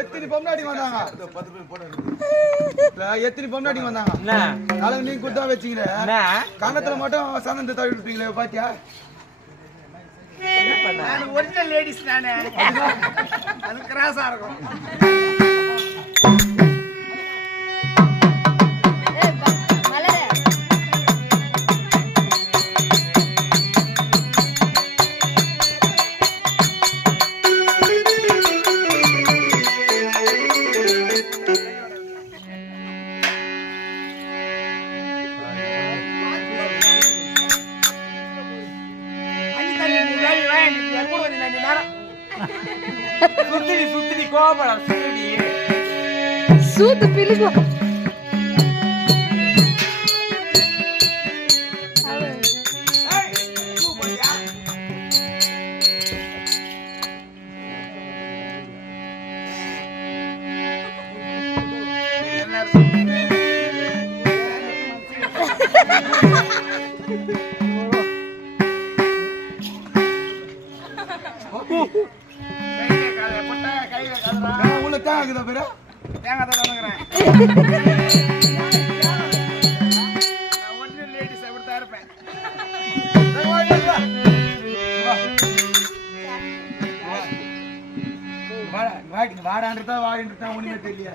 எத்தனை பொம்னாடி வந்தாங்க? எத்தனை பொம்னாடி வந்தாங்க? நாளைக்கு நீங்க குத்தா வச்சீங்களே கங்கத்துல மட்டும் சனந்து தள்ளி விட்டீங்களே பாத்தியா? ஒரிஜினல் லேடிஸ் நானே, அது கிராஸா இருக்கும். சுத்தி கோபப்படம் சூத்து பிலிப்பு வாடான்றதா வாடின்றதா ஒண்ணுமே தெரியல.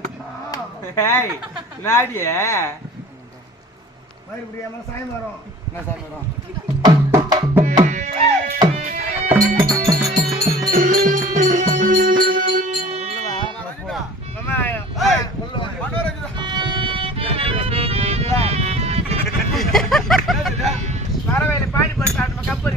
சாயம் வரும். என்ன சாயம் வரும்? வரவேலை பாடி போட்டு கப்பல்